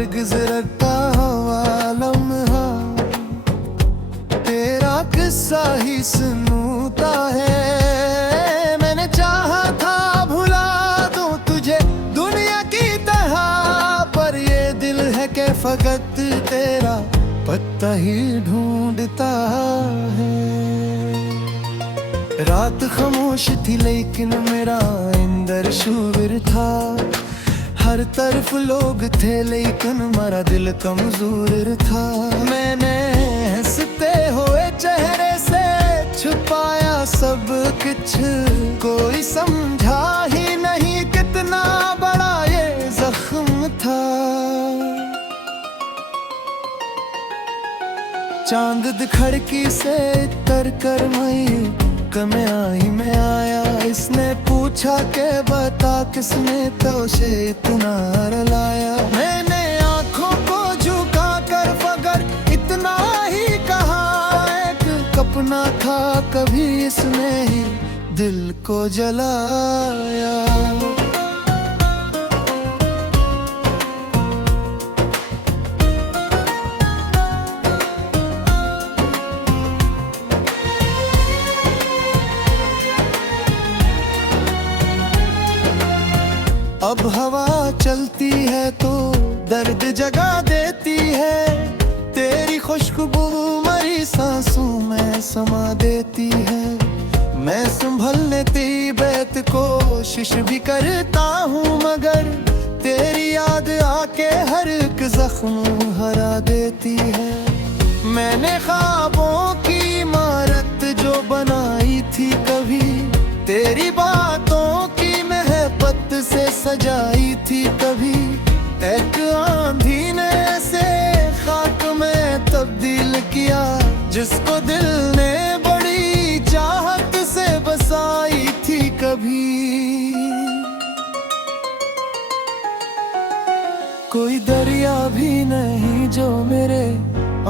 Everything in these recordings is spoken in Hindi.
हर गुजरता हुआ लम्हा तेरा किस्सा ही सुनता है। मैंने चाहा था भुला दूं तुझे दुनिया की तरह, पर ये दिल है कि फकत तेरा पत्ता ही ढूंढता है। रात खामोश थी लेकिन मेरा इंदर शूर था। हर तरफ लोग थे लेकिन मेरा दिल कमजोर था। मैंने हंसते हुए चेहरे से छुपाया सब कुछ, कोई समझा ही नहीं कितना बड़ा ये जख्म था। चांद खिड़की से तर कर मई में आई मैं आया। इसने पूछा के बता किसने तुझे इतना रुलाया। मैंने आंखों को झुका कर फगर इतना ही कहा, एक कपना था कभी इसने ही दिल को जलाया। अब हवा चलती है तो दर्द जगा देती है, तेरी खुशबू मरी सांसों में समा देती है। मैं संभल लेती बैत कोशिश भी करता हूँ, मगर तेरी याद आके हर एक जख्म हरा देती है। मैंने ख्वाबों की इमारत जो बनाई थी कभी, तेरी बातों की महबत से सजाई थी कभी। एक आंधी ने ऐसे खाक में तब्दील किया, जिसको दिल ने बड़ी चाहत से बसाई थी कभी। कोई दरिया भी नहीं जो मेरे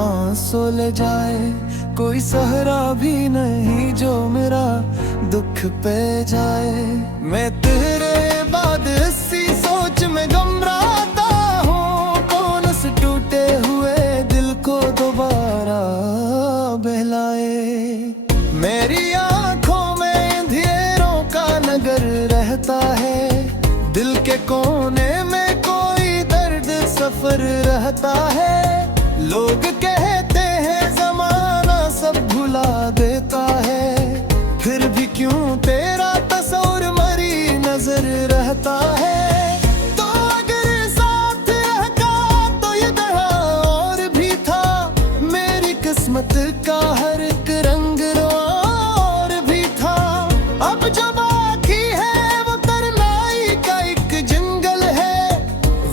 आंसू ले जाए, कोई सहरा भी नहीं जो मेरा दुख पे जाए। मैं तेरे बाद इसी सोच में घबराता हूँ, कौन से टूटे हुए दिल को दोबारा बहलाए। मेरी आंखों में अंधेरों का नगर रहता है, दिल के कोने में कोई दर्द सफर रहता है। लोग कहते हैं जमाना सब भुला देता है, फिर भी क्यों तेरा तस्वीर मरी नजर रहता है। तो अगर साथ रहता तो ये तरह और भी था, मेरी किस्मत का हर एक रंग और भी था। अब जो बाकी है वो तरनाई का एक जंगल है,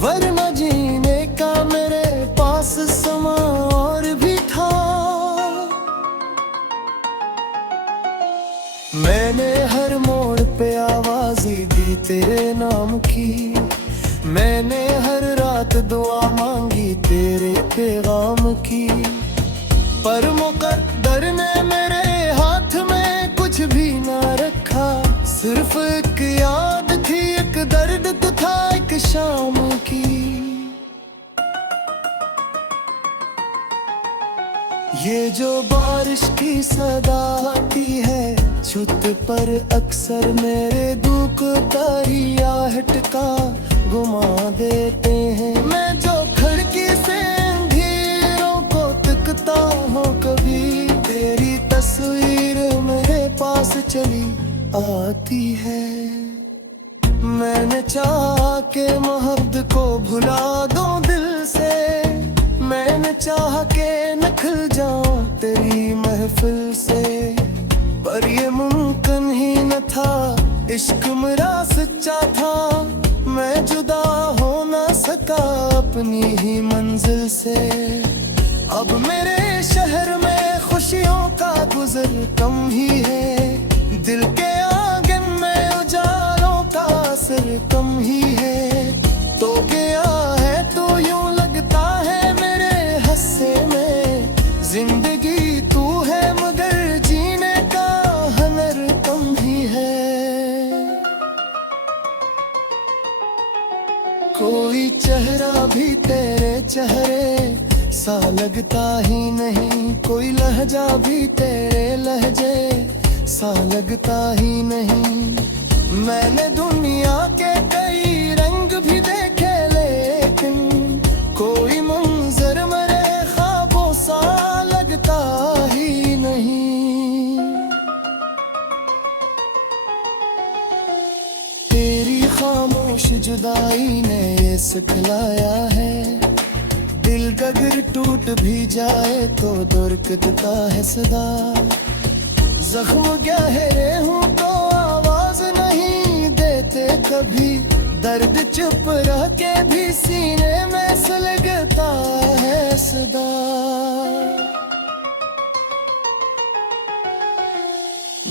वरना जीने का मेरे पास समा और भी था। मैंने हर मोड़ पे आवाज़ दी तेरे नाम की, मैंने हर रात दुआ मांगी तेरे पैगाम की। पर मुकद्दर ने मेरे हाथ में कुछ भी ना रखा, सिर्फ एक याद थी, एक दर्द तो था एक शाम की। ये जो बारिश की सदा आती है छत पर, अक्सर मेरे दुख दरिया हटका घुमा देते हैं। मैं जो खिड़की से अंधेरों को तकता हूँ कभी, तेरी तस्वीर मेरे पास चली आती है। मैंने चाहा के मोहब्बत को भुला दूं दिल से, मैंने चाहा के निकल जाऊं तेरी महफिल से, पर ये मुमकिन ही न था। इश्क मेरा सच्चा था, मैं जुदा हो ना सका अपनी ही मंजिल से। अब मेरे शहर में खुशियों का गुजर कम ही है, दिल के आंगन में उजालों का असर कम ही है। तो गया है तो यूं लगता है मेरे हस्से में, जिंदगी तू है मगर जीने का हुनर कम ही है। कोई चेहरा भी तेरे चेहरे सा लगता ही नहीं, कोई लहजा भी तेरे लहजे सा लगता ही नहीं। मैंने दुनिया के कई रंग भी देखे, लेकिन कोई मंजर मेरे ख्वाबों सा लगता ही नहीं। तेरी खामोश जुदाई ने ये सिखलाया है, दिल अगर टूट भी जाए तो दुर्कता है सदा। जख्म गहरे हूँ तो आवाज नहीं देते कभी, दर्द चुप रह के भी सीने में सुलगता है सदा।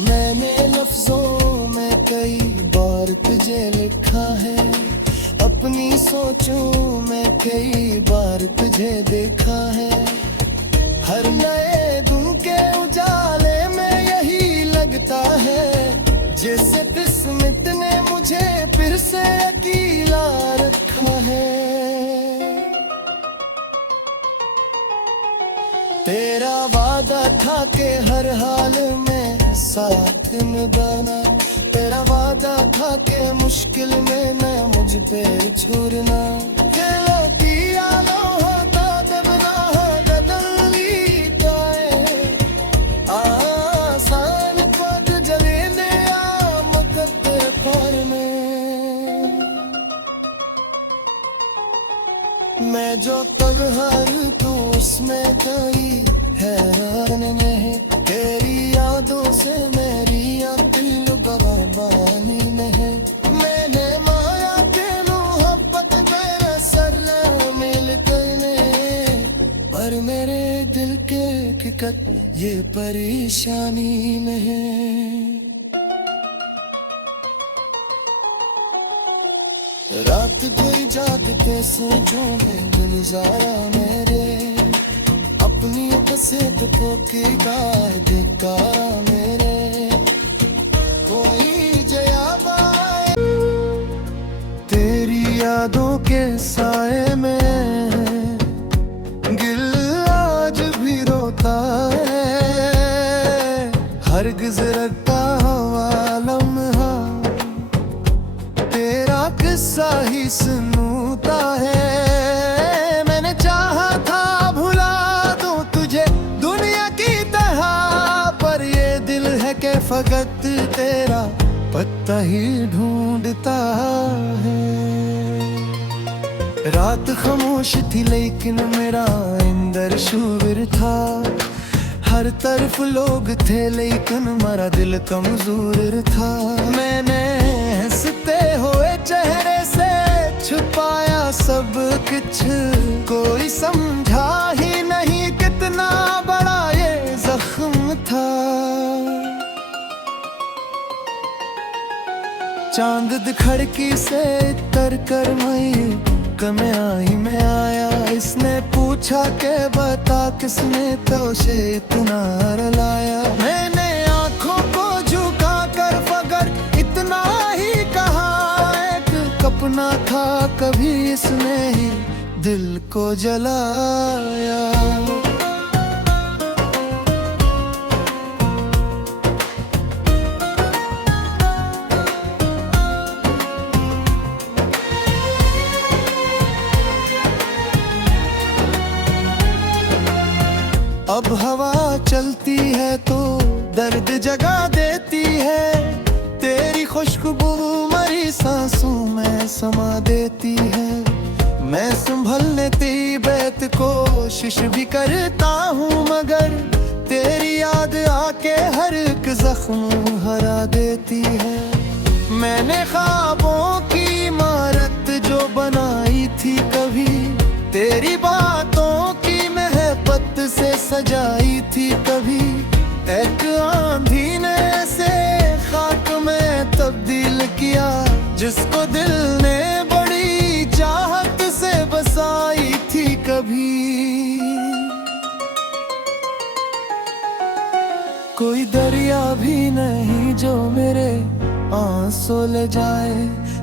मैंने लफ्जों में कई बार तुझे लिखा है, अपनी सोचों में कई बार तुझे देखा है। हर नए दिन के उजाले में यही लगता है, जैसे किस्मत ने मुझे फिर से अकेला रखा है। तेरा वादा था कि हर हाल में साथ निभाना, तेरा वादा था कि मुश्किल में न मुझ पे छोड़ना। मैं जो तन्हार तू उसमें कई हैरान नहीं, तेरी यादों से मेरी दिल बगाबानी में है। मैंने माया के मोहब्बत तेरे सर मिल करने, पर मेरे दिल के हकीकत ये परेशानी में है। रात भर जाग के सोचूं मैं गुजारा मेरे, अपनी बसेत को की दिकारा मेरे। कोई जवाब आए तेरी यादों के साए में, दिल आज भी रोता है। हर गुजरता हुआ लम्हा तेरा किस्सा ही सुनता है। मैंने चाहा था भुला दूं तुझे दुनिया की तरह, पर ये दिल है कि फकत तेरा पत्ता ही ढूंढता है। रात खामोश थी लेकिन मेरा अंदर शूर था, हर तरफ लोग थे लेकिन मेरा दिल कमजोर था। मैंने हंसते हुए चेहरे से छुपाया सब कुछ, कोई समझा ही नहीं कितना बड़ा ये जख्म था। चांद खिड़की से तर कर मैं कमयाई में आया, इसने पूछा के बता किसने तुझे इतना रुलाया। मैंने आंखों को झुका कर फगर इतना ही कहा, एक कपना था कभी इसने ही दिल को जलाया। अब हवा चलती है तो दर्द जगा देती है, तेरी खुशबू मरी सांसों में समा देती है। मैं संभलने तेरी बैत कोशिश भी करता हूँ, मगर तेरी याद आके हर एक जख्म हरा देती है। मैंने ख्वाबों की इमारत जो बनाई थी कभी, तेरी बातों की महबत से सजाई थी कभी। एक आंधी ने ऐसे खाक में तब्दील किया, जिसको दिल ने बड़ी चाहत से बसाई थी कभी। कोई दरिया भी नहीं जो मेरे आंसू ले जाए,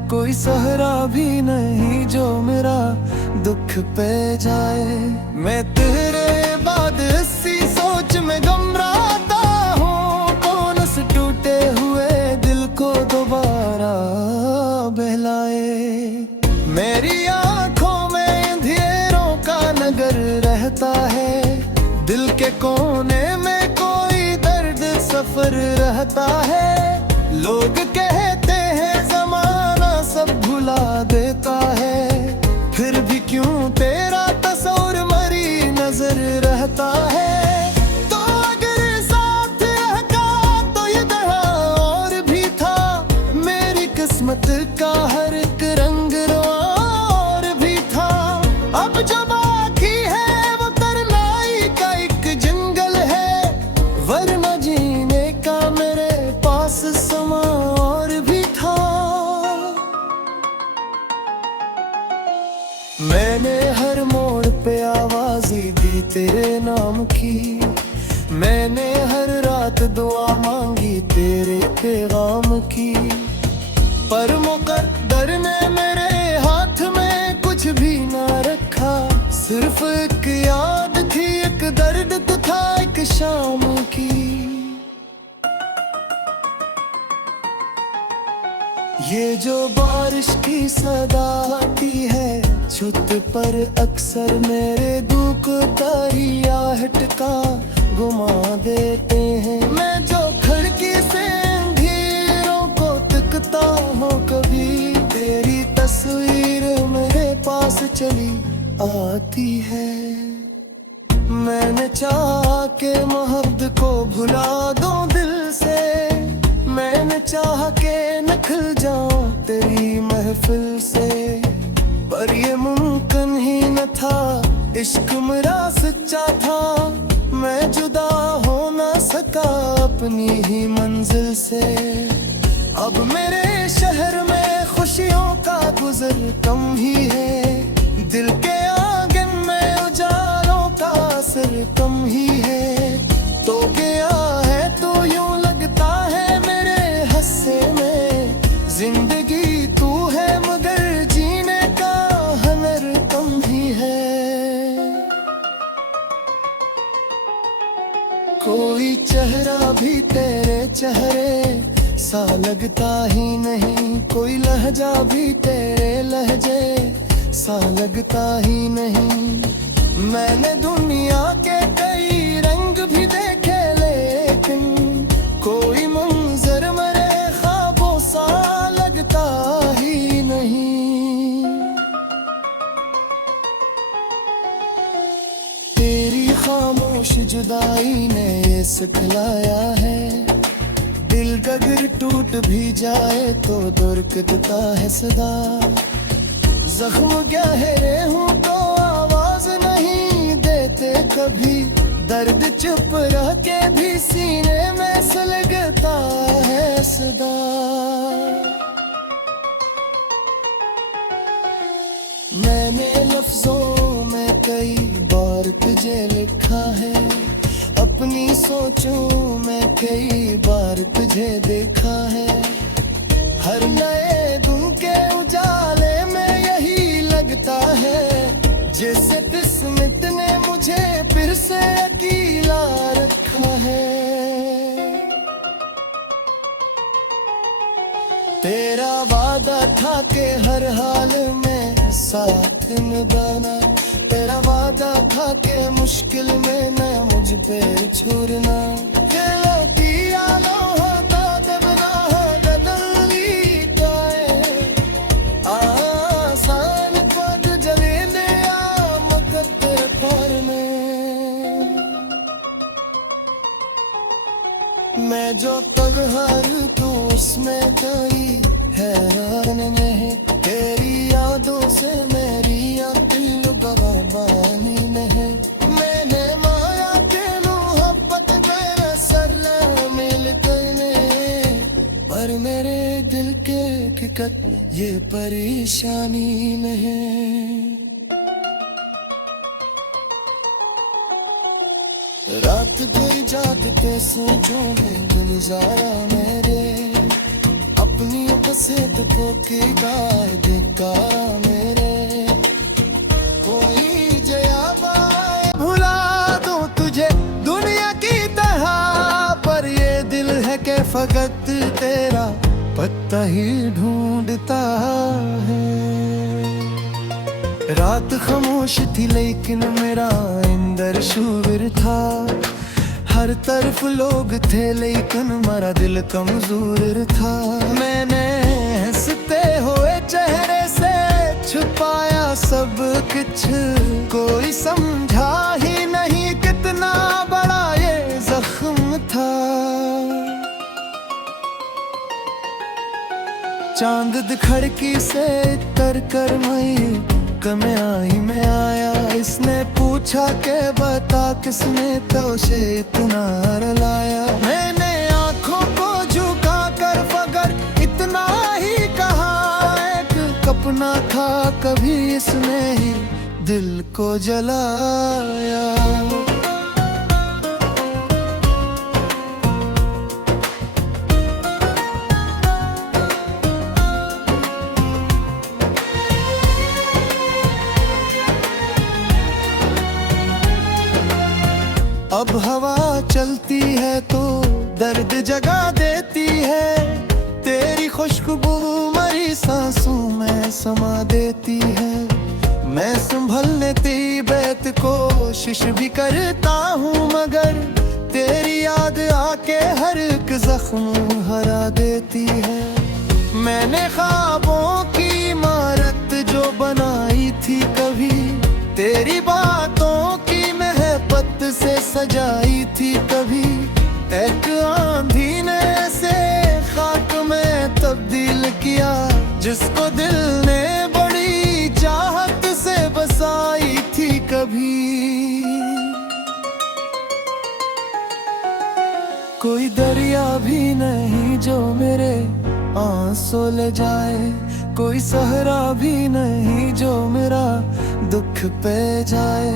कोई सहरा भी नहीं जो दुख पे जाए। मैं तेरे बाद इसी सोच में घबराता हूँ, कौन उस टूटे हुए दिल को दोबारा बहलाए। मेरी आंखों में अंधेरों का नगर रहता है, दिल के कोने में कोई दर्द सफर रहता है। लोग कहते हैं ज़माना सब भुला देता है, फिर भी क्यों तेरा तस्वीर मरी नजर रहता है। तो अगर साथ रहता तो ये तरह और भी था, मेरी किस्मत का हर एक रंग और भी था। अब जो बाकी है वो तरनाई का एक जंगल है, वरना जीने का मेरे पास समा और भी था। मैंने हर मोड़ पे आवाज़ दी तेरे नाम की, मैंने हर रात दुआ मांगी तेरे पैगाम की, पर मुकद्दर ने मेरे हाथ में कुछ भी ना रखा। सिर्फ एक याद थी, एक दर्द तो था एक शाम की। ये जो बारिश की सदा आती है छत पर, अक्सर मेरे दुख तारी आहट का घुमा देते हैं। मैं जो खिड़की से अंधेरों को तकता हूँ, कभी तेरी तस्वीर मेरे पास चली आती है। मैंने चाहा के मोहब्बत को भुला दूं दिल से, मैंने चाहा के निकल जाऊं तेरी महफिल से, पर ये मुमकिन ही न था। इश्क मेरा सच्चा था, मैं जुदा हो ना सका अपनी ही मंजिल से। अब मेरे शहर में खुशियों का गुजर कम ही है, दिल के आंगन में उजालों का असर कम ही है। तो गया है तो यूं लगता है मेरे हस्से में, जिंदगी तू है मगर जीने का हुनर कम ही है। कोई चेहरा भी तेरे चेहरे सा लगता ही नहीं, कोई लहजा भी तेरे लहजे सा लगता ही नहीं। मैंने दुनिया के कई रंग भी देखे, लेकिन कोई मंजर मेरे ख्वाबों सा लगता ही नहीं। तेरी खामोश जुदाई ने ये सिखलाया है, दिल अगर टूट भी जाए तो दुर्कता है सदा। जख्म गहरे हूँ तो आवाज नहीं देते कभी, दर्द चुप रह के भी सीने में सुलगता है सदा। मैंने लफ्जों में कई बार तुझे लिखा है, अपनी सोचों में कई बार तुझे देखा है। हर नए दिन के उजाले में यही लगता है, जैसे किस्मत ने मुझे फिर से अकेला रखा है। तेरा वादा था कि हर हाल में साथ निभाना, तेरा वादा था कि मुश्किल में न मुझ पे छोड़ना। मैं जो तन्हार तू उसमें कोई हैरान नहीं, तेरी यादों से मेरी दिल गवाबानी नहीं। मैंने माया के मोहब्बत तेरा सर मिल करने, पर मेरे दिल के हकीकत ये परेशानी नहीं। रात भर जाग के सोचूं मैं गुजारा मेरे, अपनी बसेत को की गाय धिकारा मेरे। होता ही ढूंढता है। रात खामोश थी लेकिन मेरा इंदर शूर था। हर तरफ लोग थे लेकिन मेरा दिल कमजोर था। मैंने हंसते हुए चेहरे से छुपाया सब कुछ, कोई समझा ही नहीं कितना बड़ा ये जख्म था। चांद खिड़की से तर कर मैं आई मैं आया। इसने पूछा के बता किसने तुझे इतना रुलाया। मैंने आंखों को झुका कर फगर इतना ही कहा, एक कपना था कभी इसने ही दिल को जलाया। अब हवा चलती है तो दर्द जगा देती है। तेरी खुशबू मरी सांसों में समा देती है। मैं संभलने तेरी बैत कोशिश भी करता हूँ, मगर तेरी याद आके हर एक जख्म हरा देती है। मैंने ख्वाबों की इमारत जो बनाई थी कभी, तेरी बातों की महबत से सजाई थी कभी। एक आंधी ने ऐसे खाक में तब्दील किया, जिसको दिल ने बड़ी चाहत से बसाई थी कभी। कोई दरिया भी नहीं जो मेरे आंसू ले जाए, कोई सहरा भी नहीं जो मेरा दुख पे जाए।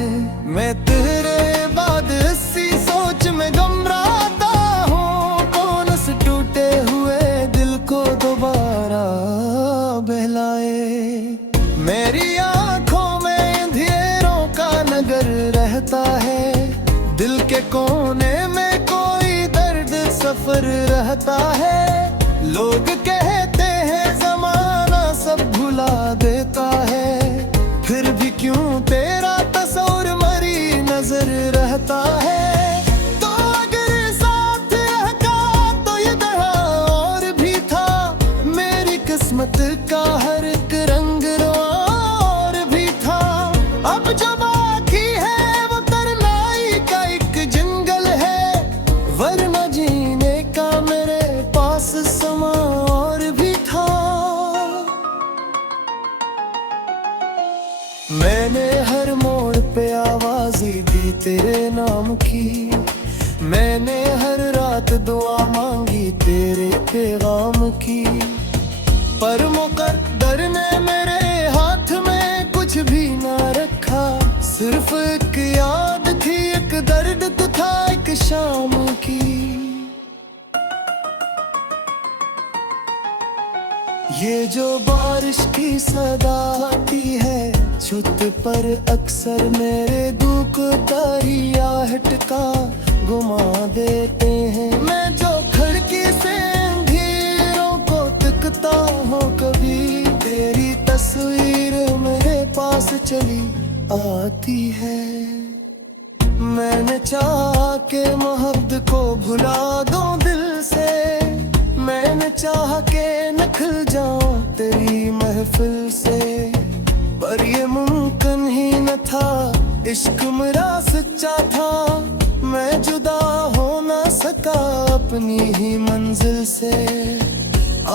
मैं तेरे बाद इसी सोच में घबराता हूँ, कौन से टूटे हुए दिल को दोबारा बहलाए। मेरी आंखों में अंधेरों का नगर रहता है, दिल के कोने में कोई दर्द सफर रहता है। लोग कहते हैं जमाना सब भुला देता है, फिर भी क्यों तेरा तस्वीर मरी नजर रहता है। तो अगर साथ रहता तो ये तरह और भी था, मेरी किस्मत का हर एक रंग और भी था। अब जो बाकी है वो तरनाई का एक जंगल है, वरना जीने का मेरे पास समा और भी था। मैंने हर मोड़ पे आवाज़ी दी तेरे नाम की, मैंने हर रात दुआ मांगी तेरे पैगाम की। पर मुकद्दर ने मेरे हाथ में कुछ भी ना रखा, सिर्फ एक याद थी, एक दर्द था एक शाम की। ये जो बारिश की सदा आती है छत पर, अक्सर मेरे दुख दरियाहट का घुमा देते हैं। मैं जो खिड़की से अंधेरों को तकता हूँ, कभी तेरी तस्वीर मेरे पास चली आती है। मैंने चाहा के मोहब्बत को भुला दूं दिल से, मैंने चाहा के निकल जाऊं तेरी महफिल से, पर ये मुमकिन ही न था। इश्क मेरा सच्चा था, मैं जुदा हो ना सका अपनी ही मंजिल से।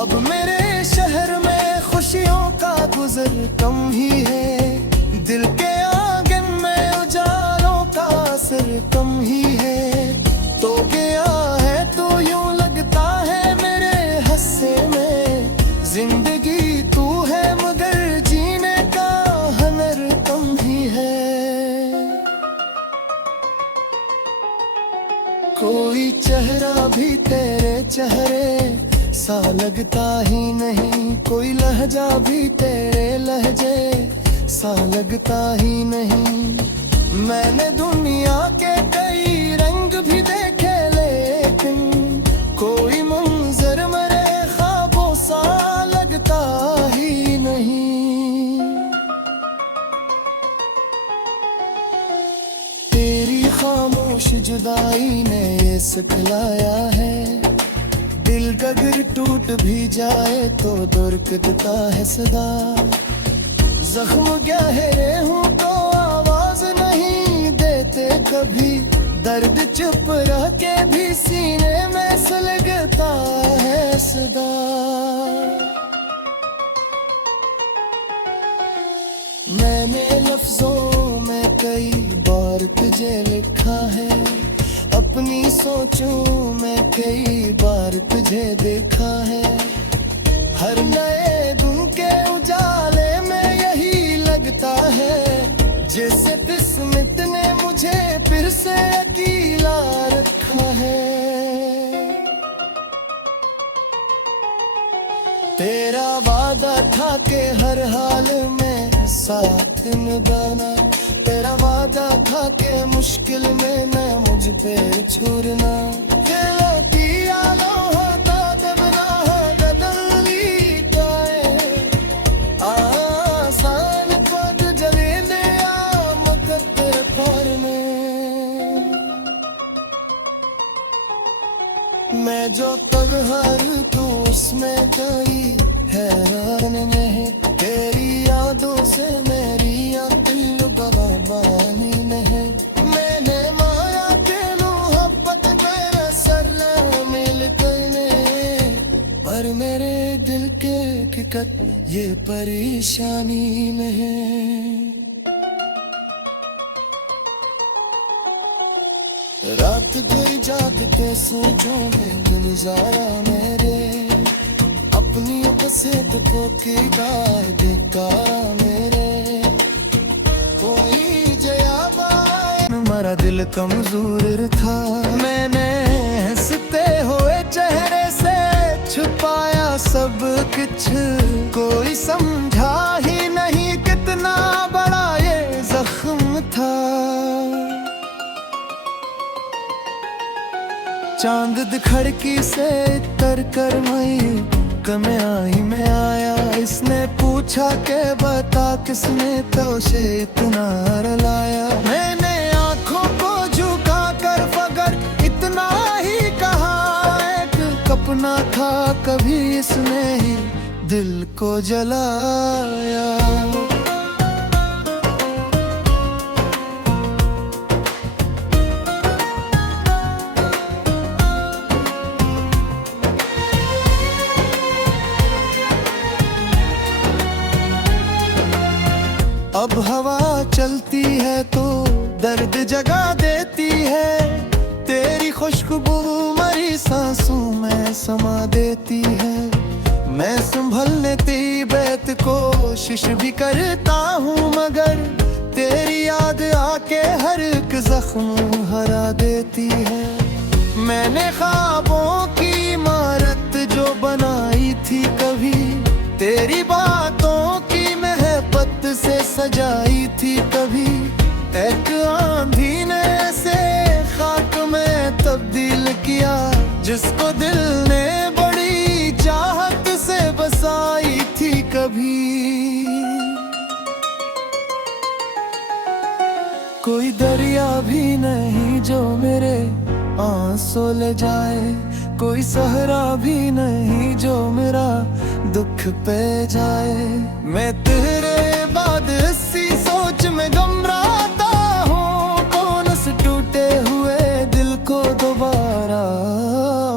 अब मेरे शहर में खुशियों का गुजर कम ही है, दिल के आंगन में उजालों का असर कम ही है। तो क्या है तो यूं लगता है मेरे हस्से में, जिंदगी तू है मगर जीने का हुनर कम ही है। कोई चेहरा भी तेरे चेहरे सा लगता ही नहीं, कोई लहजा भी तेरे लहजे सा लगता ही नहीं। मैंने दुनिया के कई रंग भी देखे, लेकिन कोई मंजर मेरे ख्वाबों सा तेरी खामोश जुदाई ने ये सिखलाया है, दिल अगर टूट भी जाए तो दुर्गता है सदा। जख्म गहरे हूँ तो आवाज नहीं देते कभी, दर्द चुप रह के भी सीने में सुलगता है सदा। मैंने लफ्जों में कई बार तुझे लिखा है, अपनी सोचों में कई बार तुझे देखा है। हर नए दिन के उजाले में यही लगता है, जैसे किस्मत ने मुझे फिर से अकेला रखा है। तेरा वादा था कि हर हाल में साथ निभाना, तेरा वादा था कि मुश्किल में न मुझ पे छोड़ना। मैं जो तब हर तू उसमें कई हैरान नहीं, तेरी यादों से मेरी दिल गवाबानी नहीं। मैंने माया के मोहब्बत तेरा सर मिल करने, पर मेरे दिल के हकीकत ये परेशानी नहीं। रात भर जागते सोचों में गुजारा मेरे, अपनी बसेत को की गाय बेकारा मेरे। कोई जवाब आए मेरा दिल कमजोर था, मैंने हंसते हुए चेहरे से छुपाया सब कुछ। कोई समझा ही नहीं कितना बड़ा ये जख्म था। चांद खिड़की से तर कर मई कमयाई में आया, इसने पूछा के बता किसने तुझे इतना रुलाया। मैंने आंखों को झुका कर फगर इतना ही कहा, एक सपना था कभी इसने ही दिल को जलाया। अब हवा चलती है तो दर्द जगा देती है, तेरी खुशबू मरी सांसों में समा देती है। मैं संभल लेती बैत कोशिश भी करता हूँ, मगर तेरी याद आके हर एक जख्म हरा देती है। मैंने ख्वाबों की इमारत जो बनाई थी कभी, तेरी बातों की महबत से सजाई थी कभी। एक आंधी ने ऐसे खाक में तब्दील किया, जिसको दिल ने बड़ी चाहत से बसाई थी कभी। कोई दरिया भी नहीं जो मेरे आंसू ले जाए, कोई सहरा भी नहीं जो मेरा दुख पे जाए। मैं तेरे बाद इसी सोच में घबराता हूँ, कौन से टूटे हुए दिल को दोबारा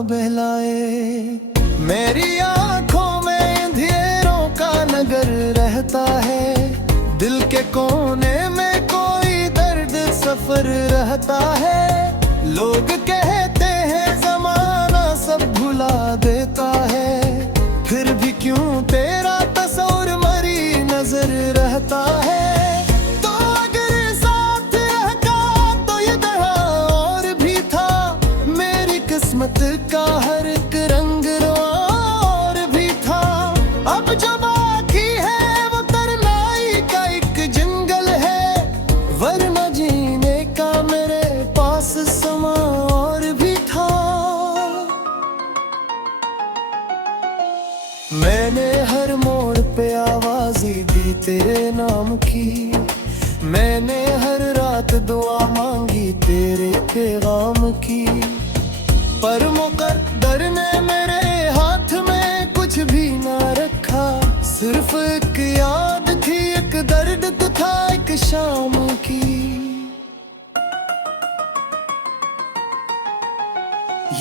बहलाए। मेरी आंखों में अंधेरों का नगर रहता है, दिल के कोने में कोई दर्द सफर रहता है। लोग कहते हैं ज़माना सब भुला देता है, फिर भी क्यों तेरा तस्वीर मरी नजर रहता है। तो अगर साथ रहता तो ये तरह और भी था, मेरी किस्मत का हर एक रंग और भी था। अब जो बाकी है वो तरनाई का एक जंगल है, वरना जीने का मेरे पास समा और भी था। मैंने शाम की।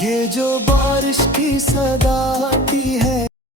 ये जो बारिश की सदा आती है